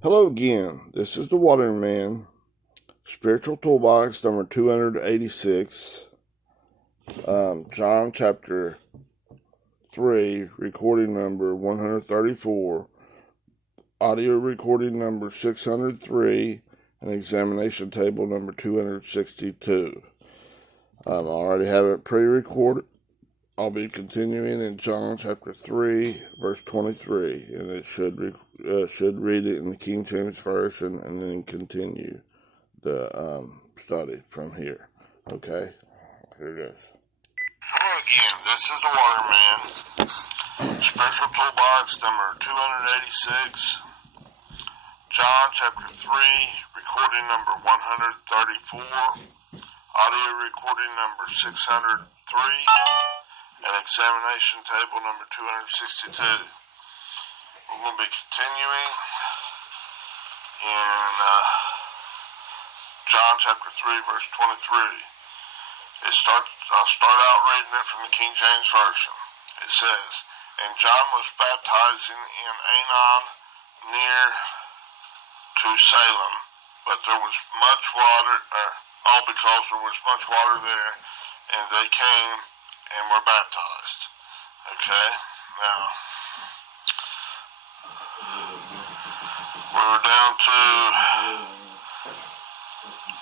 Hello again. This is the Watering Man, Spiritual Toolbox number 286, John chapter 3, recording number 134, audio recording number 603, and examination table number 262. I already have it pre-recorded. I'll be continuing in John chapter 3, verse 23, and it should read it in the King James Version and then continue the study from here. Okay? Here it is. Hello again. This is the Waterman, Special Toolbox number 286, John chapter 3, recording number 134, audio recording number 603, and examination table number 262. We're going to be continuing in John chapter 3, verse 23. I'll start out reading it from the King James Version. It says, "And John was baptizing in Aenon near to Salem, but there was much water, all because there was much water there, and they came and were baptized." Okay, now we're down to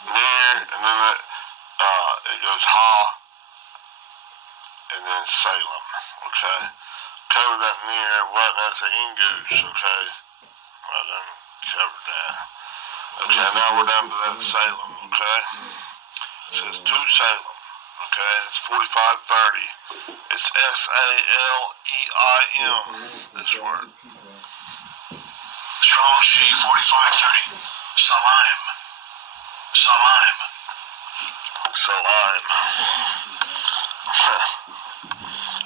near, and then it goes and then Salem. Okay, cover that near. What? That's an English. Okay, I done covered that. Okay, now we're down to that Salem. Okay, it says to Salem. Okay, it's 4530. It's Saleim, this word. Strong G 4530. Salaim. Salaim. Salaim.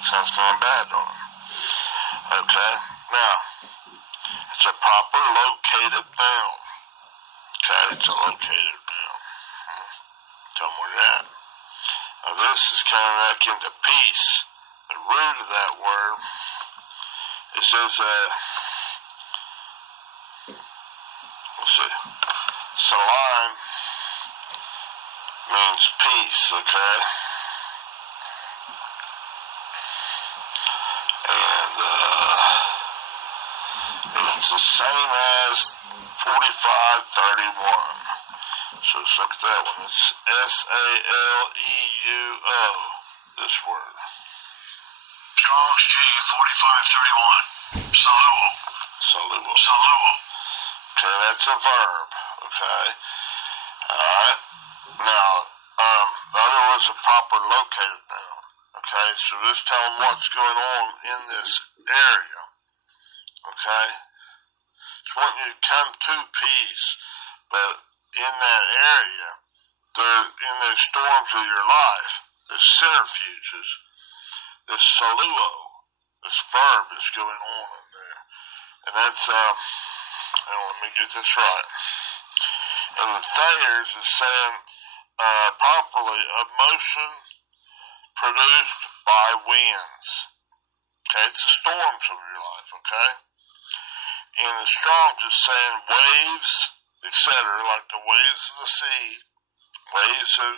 Sounds kind of bad, don't it? Okay, now, it's a proper located noun. Okay, it's a located noun. Tell them where you're at. Now this is coming back into peace. The root of that word, it says, let's see, salam means peace, okay? And it's the same as 4531. So let's look at that one. It's Saleuo, this word. Strong's G 4531. Saluo. Saluo. Saluo. Okay, that's a verb. Okay. Alright. Now, the other was a proper located noun. Okay, so just tell them what's going on in this area. Okay? Just want you to come to peace, but in that area, in those storms of your life, the centrifuges, this saluo, this verb is going on in there. And that's, let me get this right. And the Thayers is saying, properly, a motion produced by winds. Okay, it's the storms of your life, okay? And the Strong's is saying waves, etc., like the waves of the sea, waves of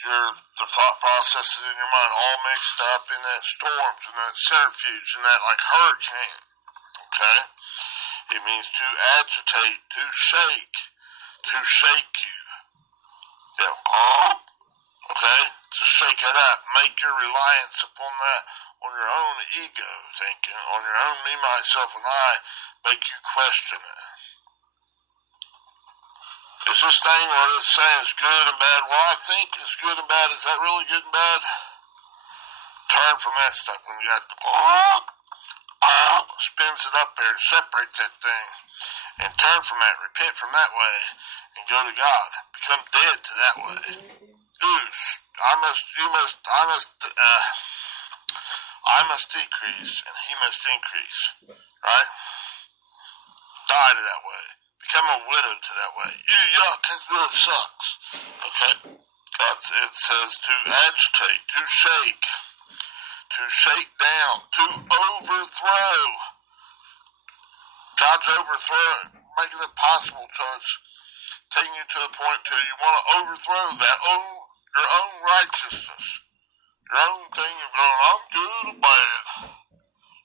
the thought processes in your mind, all mixed up in that storms and that centrifuge and that like hurricane. Okay? It means to agitate, to shake you. Yeah. Okay? To shake it up. Make your reliance upon that, on your own ego thinking, on your own me, myself, and I, make you question it. Is this thing what it's saying is good and bad? Well, I think it's good and bad. Is that really good and bad? Turn from that stuff when you got spins it up there, separates that thing, and turn from that, repent from that way, and go to God. Become dead to that way. I must decrease, and he must increase. Right? Die to that way. Become a widow to that way. Yuck, that really sucks. Okay? It says to agitate, to shake down, to overthrow. God's overthrown. making it possible, so it's taking you to the point till you want to overthrow your own righteousness, your own thing of going, I'm good or bad.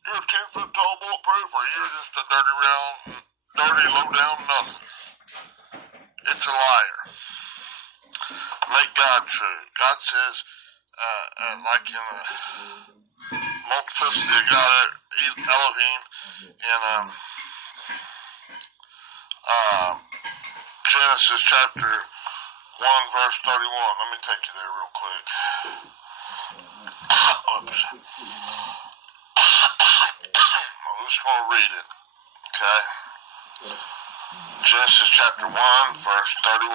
You're a 10-foot tall bulletproof, or you're just a dirty low down nothing. It's a liar. Make God true. God says, like in the multiplicity of God, Elohim, in Genesis chapter 1, verse 31. Let me take you there real quick. Oops. I'm just going to read it. Okay? Genesis chapter 1, verse 31.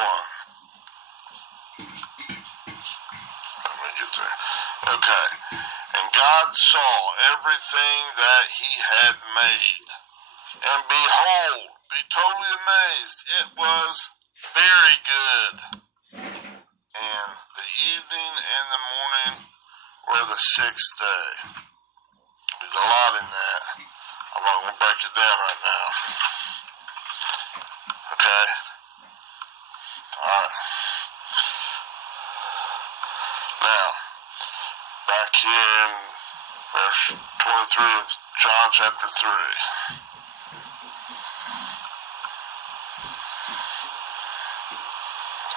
Let me get there. Okay. And God saw everything that he had made. And behold, be totally amazed, it was very good. And the evening and the morning were the sixth day. There's a lot in that. I'm not going to break it down right now. Okay? Alright. Now, back here in verse 23 of John chapter 3.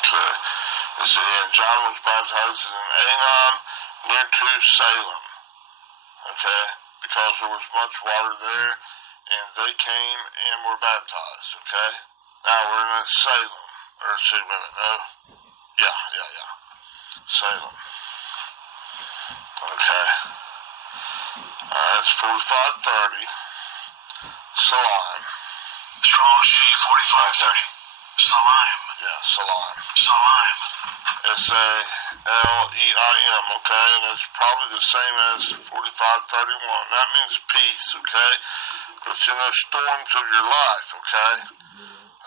Okay. It said, and John was baptized in Aenon near to Salem. Okay? Because there was much water there, and they came and were baptized. Okay? Now we're in Salem. Or, see, wait a minute, no? Yeah. Salem. Okay. That's 4530. Salim. Strong G 4530. Salim. Yeah, Salim. Salim. S-A-L-E-I-M, okay? And it's probably the same as 4531. That means peace, okay? But it's in those storms of your life, okay?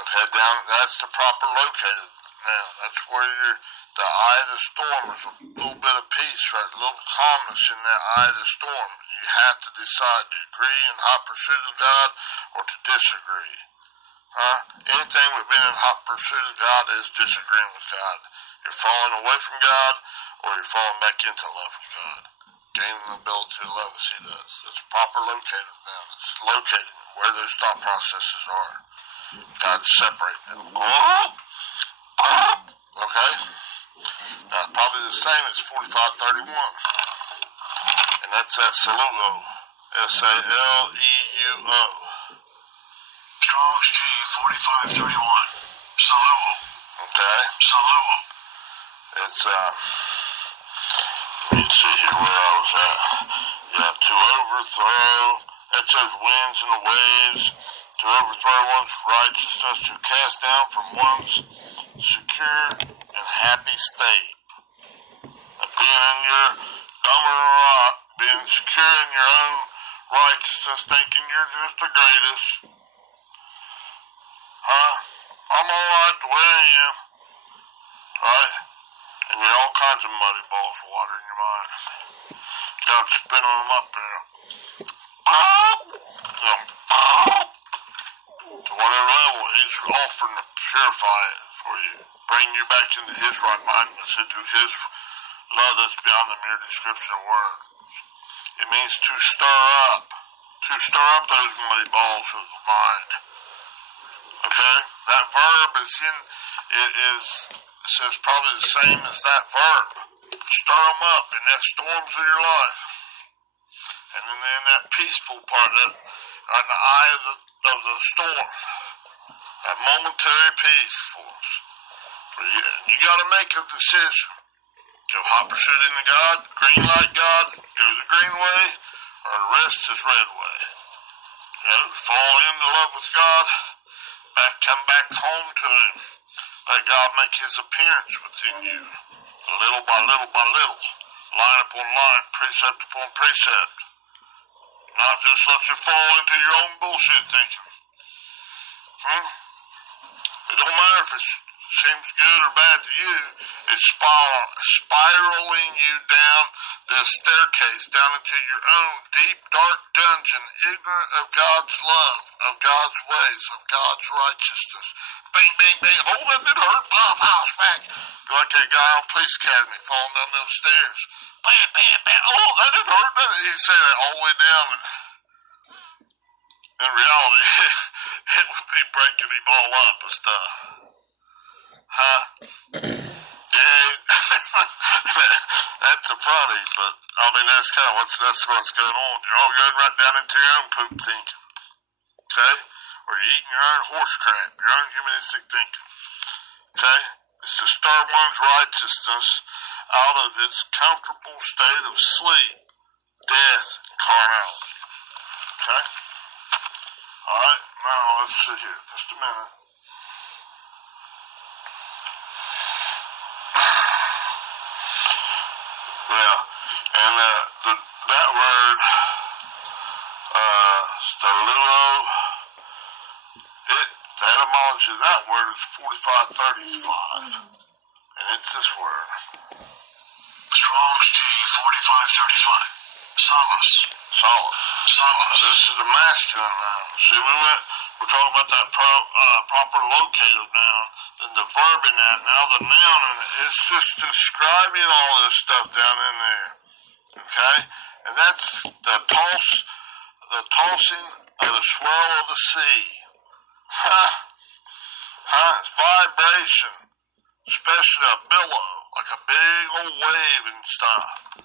Okay, that's the proper located. Now, that's where the eye of the storm is a little bit of peace, right? A little calmness in that eye of the storm. You have to decide to agree in hot pursuit of God or to disagree. Anything we've been in hot pursuit of God is disagreeing with God. You're falling away from God, or you're falling back into love with God. Gaining the ability to love as he does. It's proper located now. It's located where those thought processes are. God separate them. Okay? Now, probably the same as 4531. And that's that Saluo. S-A-L-E-U-O. Strong's G 4531. Saluo. Okay? Saluo. It's, let me see here where I was at. Yeah, to overthrow. That says winds and the waves. To overthrow one's righteousness. To cast down from one's secure and happy state. Being in your dumber rock, being secure in your own righteousness, thinking you're just the greatest. I'm alright the way I am. Right? And you're all kinds of muddy balls of water in your mind. Start spinning them up there. To whatever level, he's offering to purify it for you. Bring you back into his right mindedness, into his love that's beyond the mere description of words. It means to stir up. To stir up those muddy balls of the mind. Okay? That verb says probably the same as that verb. Stir them up in that storms of your life. And then in that peaceful part, that on the eye of the storm. That momentary peace for us. You got to make a decision. Go hot pursuit into God, green light God, go the green way, or the rest is red way. Fall into love with God, come back home to him. Let God make his appearance within you, little by little by little, line upon line, precept upon precept. Not just let you fall into your own bullshit thinking. It don't matter if it's seems good or bad to you, is spiraling you down this staircase, down into your own deep, dark dungeon, ignorant of God's love, of God's ways, of God's righteousness. Bang, bang, bang. Oh, that did hurt. Pop, house back. You're like that guy on Police Academy falling down those stairs. Bam, bam, bam. Oh, that did hurt. He'd say that all the way down. And in reality, it would be breaking him all up and stuff. Huh? Yeah. That's a funny, but I mean that's kind of what's going on. You're all going right down into your own poop thinking. Okay? Or you're eating your own horse crap, your own humanistic thinking. Okay? It's to stir one's righteousness out of its comfortable state of sleep, death, and carnality. Okay? Alright, now let's see here. Just a minute. Yeah, and that word, stoluo, the etymology of that word is 4535, and it's this word. Strong's G 4535. Solace. Solace. Solace. This is the masculine noun. See, we're talking about that proper locative noun, then the verb in that, now the noun in it. It's just describing all this stuff down in there. Okay? And that's the tossing of the swell of the sea. It's vibration, especially a billow, like a big old wave and stuff.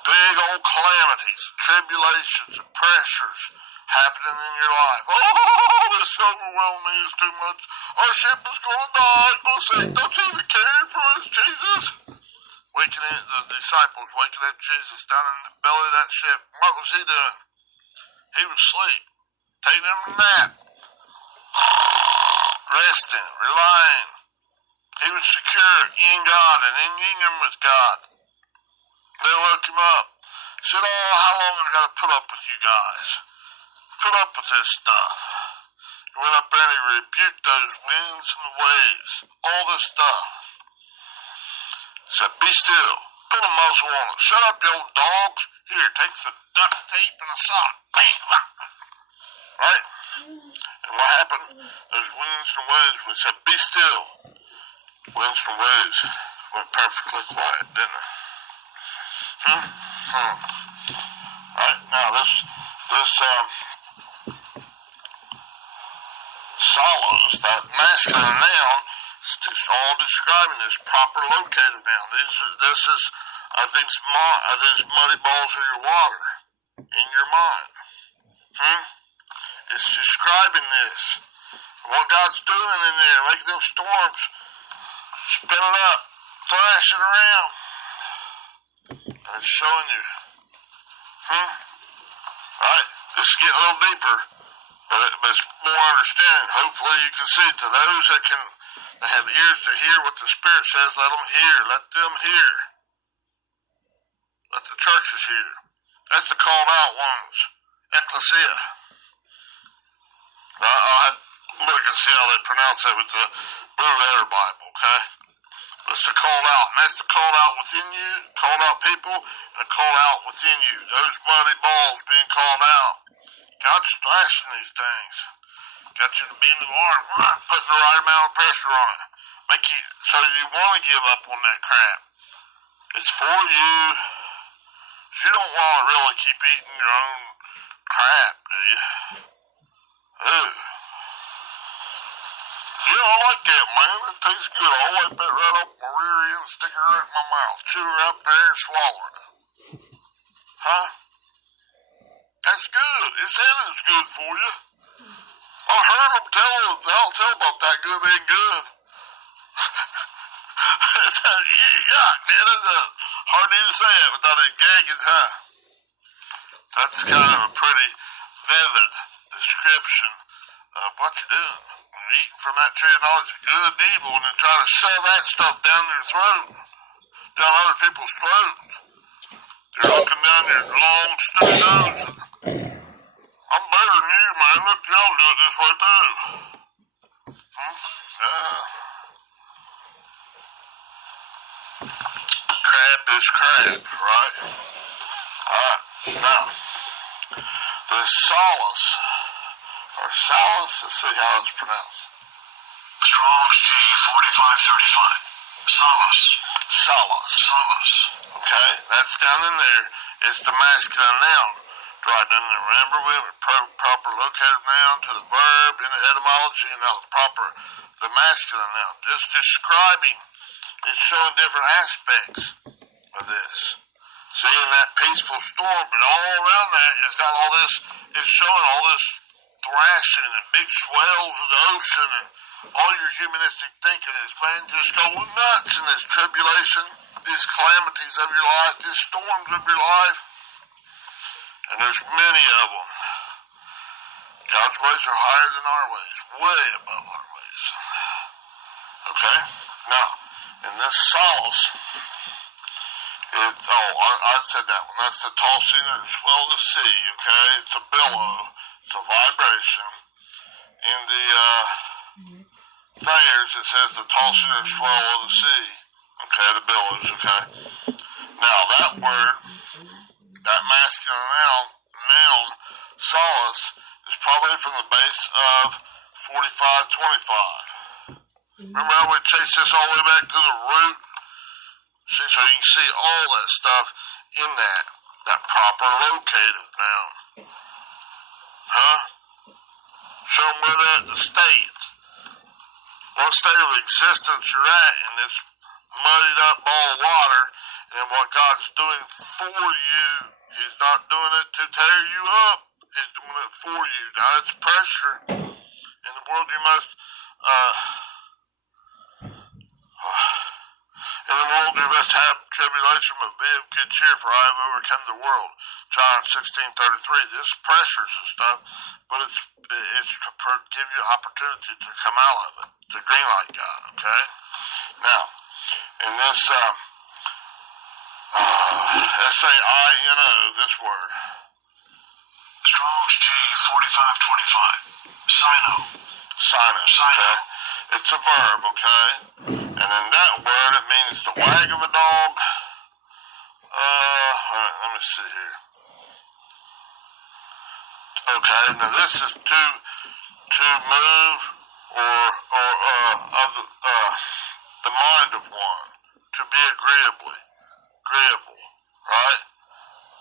Big old calamities, tribulations, and pressures happening in your life. Oh, this overwhelming me is too much. Our ship is going to die. Don't you even care for us, Jesus? The disciples waking up Jesus down in the belly of that ship. What was he doing? He was asleep, taking him a nap, resting, relying. He was secure in God and in union with God. They woke him up. He said, oh, how long have I got to put up with you guys? Put up with this stuff. He went up there and he rebuked those winds and the waves. All this stuff. He said, be still. Put a muzzle on it. Shut up, you old dog. Here, take some duct tape and a sock. Bang! Right? And what happened? Those winds and waves, we said, be still. Winds and waves went perfectly quiet, didn't they? Right, now this solos, that masculine noun, is just all describing this proper located noun. These muddy balls of your water in your mind. It's describing this. What God's doing in there, making those storms spin it up, thrash it around. And it's showing you. Right? It's getting a little deeper, but it's more understanding. Hopefully you can see to those that have ears to hear what the Spirit says, let them hear. Let them hear. Let the churches hear. That's the called out ones. Ecclesia. I'll have to look and see how they pronounce that with the Blue Letter Bible, okay? It's the called out, and that's the called out within you, called out people, and the called out within you. Those muddy balls being called out. God's thrashing these things. Got you to be in the arm, putting the right amount of pressure on it. Make you so you want to give up on that crap. It's for you. You don't want to really keep eating your own crap, do you? Ooh. Yeah, I like that, man. It tastes good. I'll wipe that right off my rear end, stick it right in my mouth, chew her up there and swallow it. That's good. It said it's good for you. I heard them tell about that good ain't good. Yuck, man. That's hard to even say it without it gagging, That's kind of a pretty vivid description of what you're doing. You're eating from that tree of knowledge of good and evil and then trying to shove that stuff down their throat, down other people's throats. You're looking down your long, stupid nose. I'm better than you, man. Look, y'all do it this way, too. crap is crap, right? Alright, now, the solace, or solace, let's see how it's pronounced. Strong's G 4535. Solace. Solace. Solace. Okay, that's down in there. It's the masculine noun. Right down there. Remember, we have a proper located noun to the verb in the etymology, and now the masculine noun. Just describing, it's showing different aspects of this. Seeing that peaceful storm, but all around that, it's got all this, it's showing all this thrashing and big swells of the ocean, and all your humanistic thinking is, man, just going nuts in this tribulation, these calamities of your life, these storms of your life. And there's many of them. God's ways are higher than our ways, way above our ways. Okay? Now, in this solace, I said that one. That's the tossing and swell of the sea, okay? It's a billow. It's a vibration. In the Thayers, it says the tossing and swell of the sea. Okay, the billows, okay? Now, that word, that masculine noun, solace, is probably from the base of 4525. Remember how we chase this all the way back to the root? See, so you can see all that stuff in that proper located noun. Huh? Show them where that state, what state of existence you're at in this muddied up ball of water, and what God's doing for you. He's not doing it to tear you up. He's doing it for you. Now, it's pressure. In the world, you must, have tribulation, but be of good cheer, for I have overcome the world. John 16:33. This pressures and stuff, but it's to give you opportunity to come out of it, to green light God, okay? Now, in this, S-A-I-N-O, this word. Strong's G 4525. Sino. Sino, okay? It's a verb, okay? And in that word, it means the wag of a dog. Let me see here. Okay, now this is to move of the mind of one, to be agreeable, right?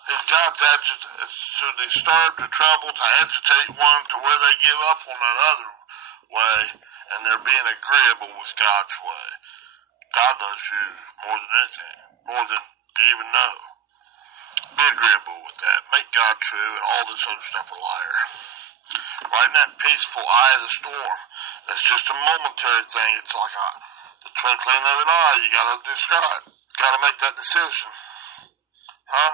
If God's to disturb, to trouble, to agitate one to where they give up on that other way, and they're being agreeable with God's way. God loves you more than anything, more than you even know. Be agreeable with that. Make God true, and all this other stuff a liar. Right in that peaceful eye of the storm, that's just a momentary thing. It's like the twinkling of an eye. You gotta describe. You gotta make that decision. Huh?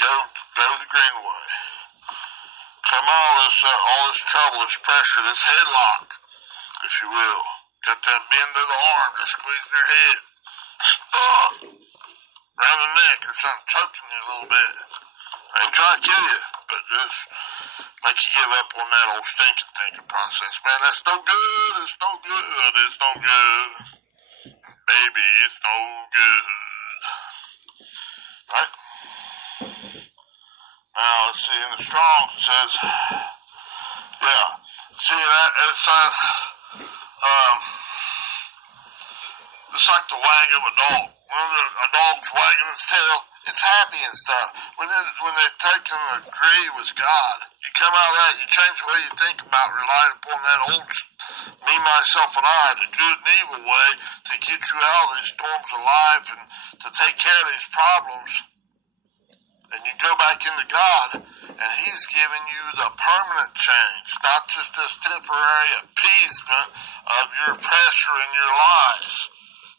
Go the green way. Come on, all this trouble, this pressure, this headlock, if you will. Got that bend of the arm, just squeezing your head. Around the neck or something, choking you a little bit. I ain't trying to kill you, but just make you give up on that old stinking thinking process. Man, that's no good, it's no good, it's no good. Baby, it's no good. Right? Now, let's see, in the Strong's it says, yeah, see that, it's like the wag of a dog. When a dog's wagging its tail, it's happy and stuff. When they take and agree with God, you come out of that, you change the way you think about relying upon that old me, myself, and I, the good and evil way to get you out of these storms of life and to take care of these problems. And you go back into God, and He's giving you the permanent change, not just this temporary appeasement of your pressure in your life.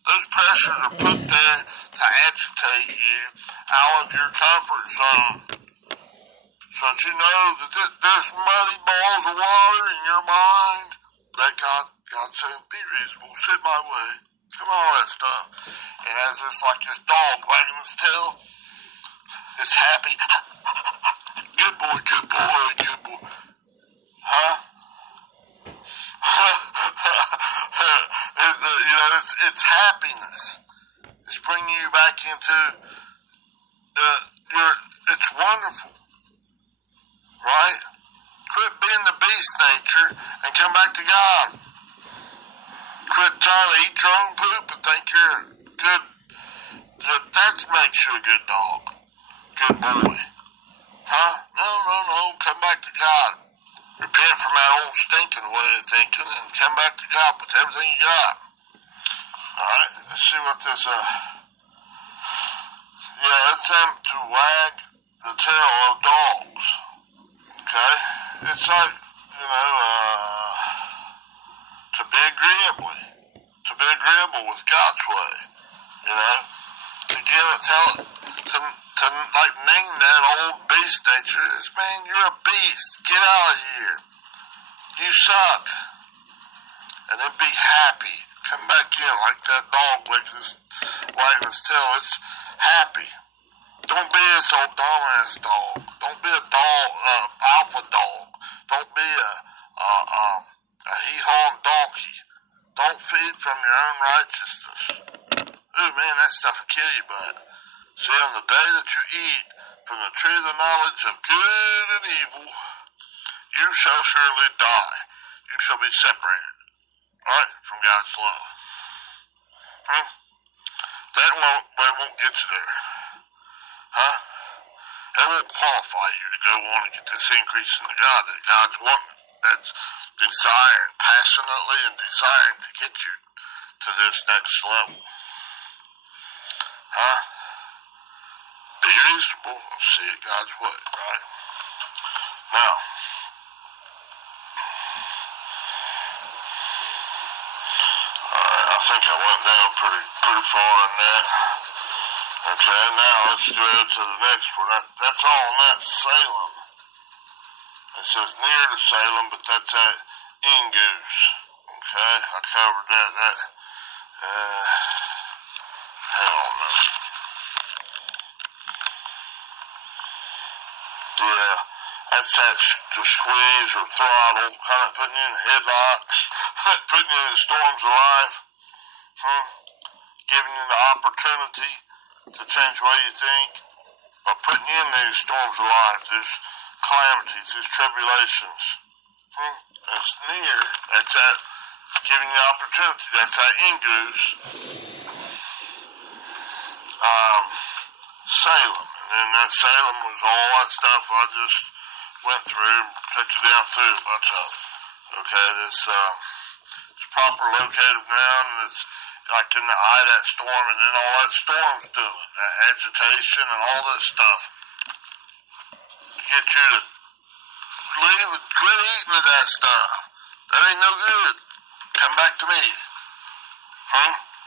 Those pressures are put there to agitate you out of your comfort zone. So that you know that there's muddy balls of water in your mind that God said, be reasonable, sit my way, come on, all that stuff. And as it's like this dog wagging his tail, it's happy. Good boy, good boy, good boy. Huh? it's happiness. It's bringing you back into it's wonderful, right? Quit being the beast nature and come back to God. Quit trying to eat your own poop and think you're good. That makes you a good dog, good boy. Huh? No. Come back to God. Repent from that old stinking way of thinking and come back to God with everything you got. Alright, let's see what this, it's them to wag the tail of dogs. Okay? It's like, to be agreeable with God's way. To like name that old beast nature is, man, you're a beast. Get out of here. You suck. And then be happy. Come back in like that dog wagging his tail. It's happy. Don't be this old dumbass dog. Don't be a dog, alpha dog. Don't be a hee-hawing donkey. Don't feed from your own righteousness. Ooh, man, that stuff will kill you, bud. See, on the day that you eat from the tree of the knowledge of good and evil, you shall surely die. You shall be separated, right, from God's love. That won't get you there. Huh? That won't qualify you to go on and get this increase in the God that God's wanting. That's desiring, passionately and desiring to get you to this next level. Huh? Be reasonable and see it God's way, right? Now, alright, I think I went down pretty far in that. Okay, now let's go to the next one. That's all in that Salem. It says near to Salem, but that's at Ingoose. Okay, I covered that. Hang on a minute. Yeah, that's that to squeeze or throttle, kind of putting you in a headlock, putting you in storms of life, giving you the opportunity to change the way you think, by putting you in these storms of life, these calamities, these tribulations. It's near, that's that, giving you opportunity, that's that Ingoose, Salem. And that Salem was all that stuff I just went through, took you down through a bunch of it. Okay, it's proper located now, and it's like in the eye of that storm, and then all that storm's doing, that agitation and all that stuff, to get you to quit eating of that stuff. That ain't no good. Come back to me.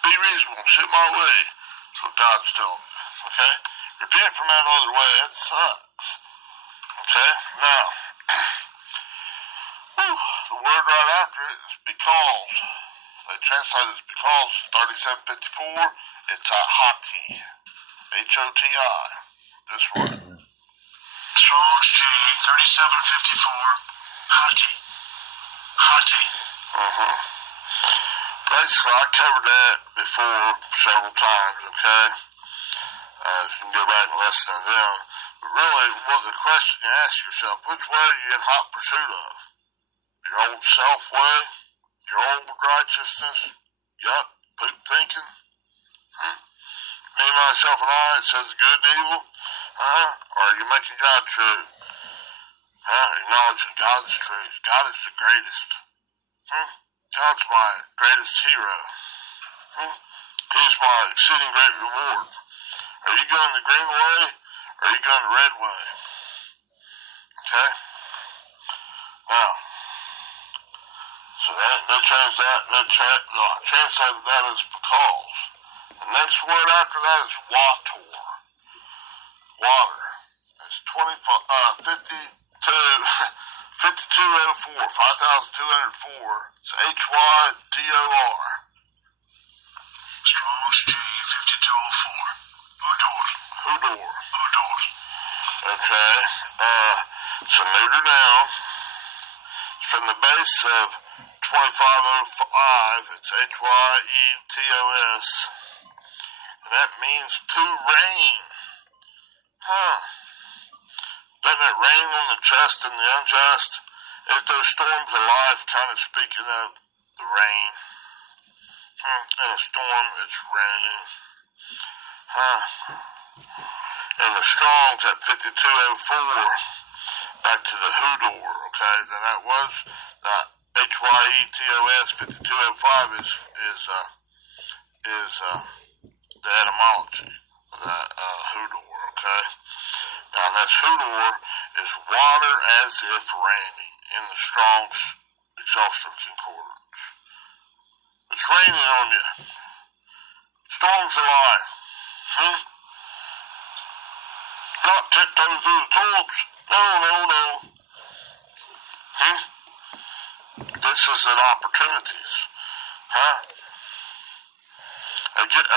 Be reasonable, sit my way. That's what God's telling me. Okay? Repent from that other way. That sucks. Okay? Now, the word right after it is because. They translate it as because, 3754, it's a hoti. H-O-T-I. This word. Strong's G, 3754, hoti. Hoti. Basically, I covered that before several times, okay? You can go back and listen to them. But really, what the question you ask yourself, which way are you in hot pursuit of? Your old self way? Your old righteousness? Yup, poop thinking? Me, myself, and I, it says good and evil? Or are you making God true? Acknowledging God's truth. God is the greatest. God's my greatest hero. He's my exceeding great reward. Are you going the green way, or are you going the red way? Okay? Now, so they translated that as because. The next word after that is water. Water. It's 5204, 5204. It's H-Y-D-O-R. Strong's G, 5204. Hodor. Okay. It's a neuter noun. It's from the base of 12 2505, it's H-Y-E-T-O-S, and that means to rain. Doesn't it rain on the just and the unjust? If those storms of life, kind of speaking of the rain. In a storm, it's raining. And the Strong's at 5204, back to the Hoodor, okay? Then that was that H-Y-E-T-O-S 5205 is the etymology of that Hoodor, okay? Now that's Hoodor is water as if raining in the Strong's exhaustive concordance. It's raining on you. Storms of life. Not tiptoe through the tulips. No. This is an opportunities.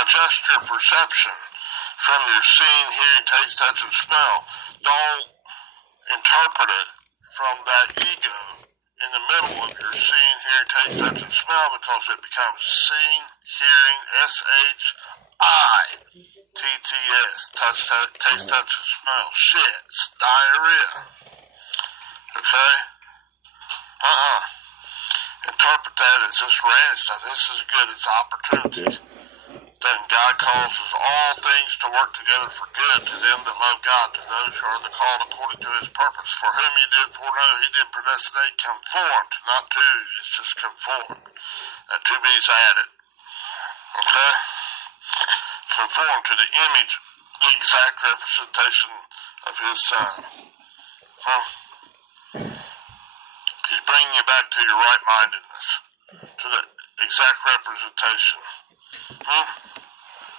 Adjust your perception from your seeing, hearing, taste, touch, and smell. Don't interpret it from that ego in the middle of your seeing, hearing, taste, touch, and smell, because it becomes seeing, hearing, S-H-I-T-T-S, touch, taste, touch, and smell, shits, diarrhea, okay? Interpret that as just random stuff. This is good, it's opportunity. Then God causes all things to work together for good to them that love God, to those who are the called according to his purpose. For whom he did foreknow, he did predestinate, conformed, not to, it's just conformed. That to be's added. Okay? Conformed to the image, the exact representation of his son. He's bringing you back to your right-mindedness, to the exact representation.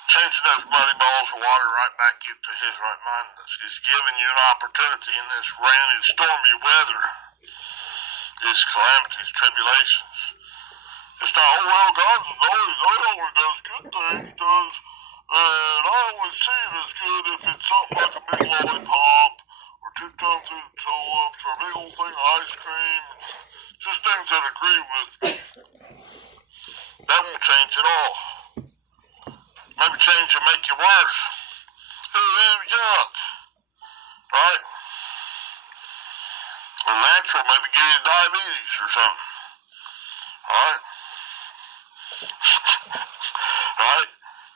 Changing those muddy balls of water right back into his right-mindedness. He's giving you an opportunity in this rainy, stormy weather, these calamities, tribulations. It's not, oh, well, God only does good things, and I always see it as good if it's something like a big lollipop, or tiptoeing through the tulips, or a big old thing of ice cream, just things that agree with me. That won't change at all. Maybe change and make you worse. Yuck. Right? Well, natural, maybe give you diabetes or something. Alright? Right?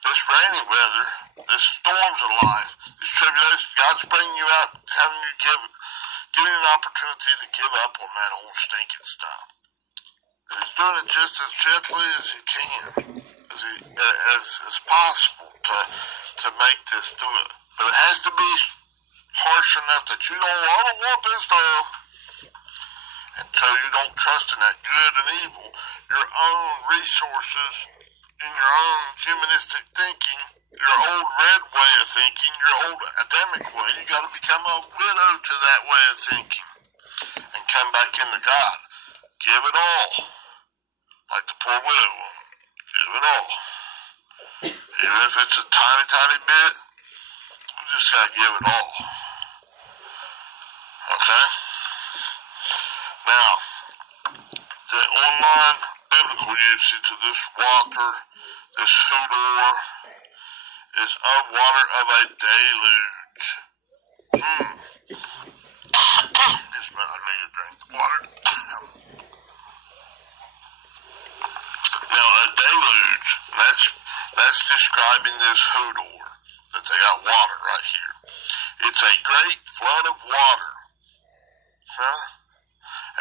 This rainy weather, this storms of life, this tribulation, God's bringing you out, having you giving you an opportunity to give up on that old stinking stuff. And he's doing it just as gently as he can. As possible to make this do it. But it has to be harsh enough that I don't want this stuff. And so you don't trust in that good and evil, your own resources, in your own humanistic thinking, your old red way of thinking, your old Adamic way. You got to become a widow to that way of thinking and come back into God. Give it all. Like the poor widow woman. Give it all. Even if it's a tiny, tiny bit, you just gotta give it all. Okay? Now, the online biblical usage of this water, this Hoodor, is of water of a deluge. Just a minute, I need to drink the water. Now, a deluge, that's describing this Hoodor, that they got water right here. It's a great flood of water.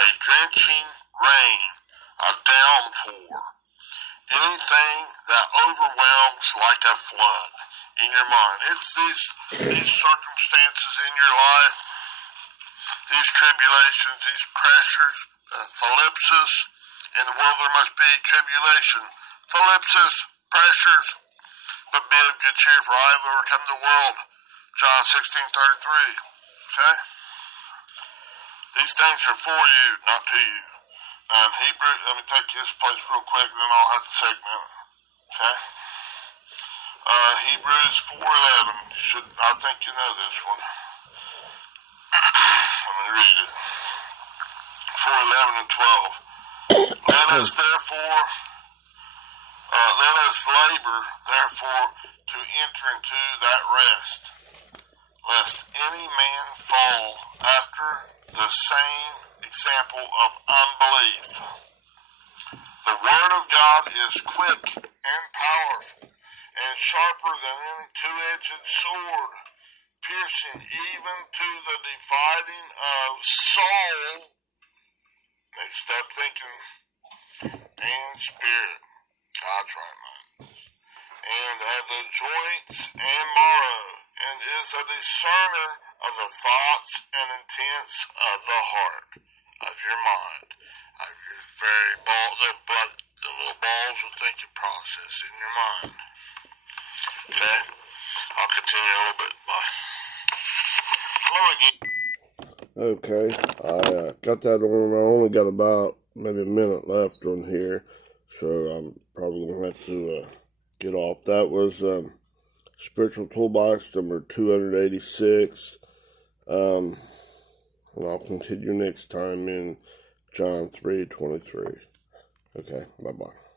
A drenching rain, a downpour. Anything that overwhelms like a flood in your mind. It's these circumstances in your life, these tribulations, these pressures, thalipsis. In the world there must be tribulation, thalipsis, pressures, but be of good cheer, for I have overcome the world. John 16:33. Okay? These things are for you, not to you. Hebrew, let me take this place real quick, then I'll have to segment it. Okay? Hebrews 4:11. I think you know this one. Let me read it. 4:11 and 12. Let us therefore, let us labor therefore to enter into that rest, lest any man fall after the same example of unbelief. The word of God is quick and powerful, and sharper than any two-edged sword, piercing even to the dividing of soul, next up thinking, and spirit, God's right mind, and of the joints and marrow, and is a discerner of the thoughts and intents of the heart, of your mind, of your very ball, the little balls of thinking process in your mind. Okay? I'll continue a little bit. Bye. Hello again. Okay, I got that on. I only got about maybe a minute left on here, so I'm probably going to have to get off. That was Spiritual Toolbox number 286, and I'll continue next time in John 3:23. Okay, bye-bye.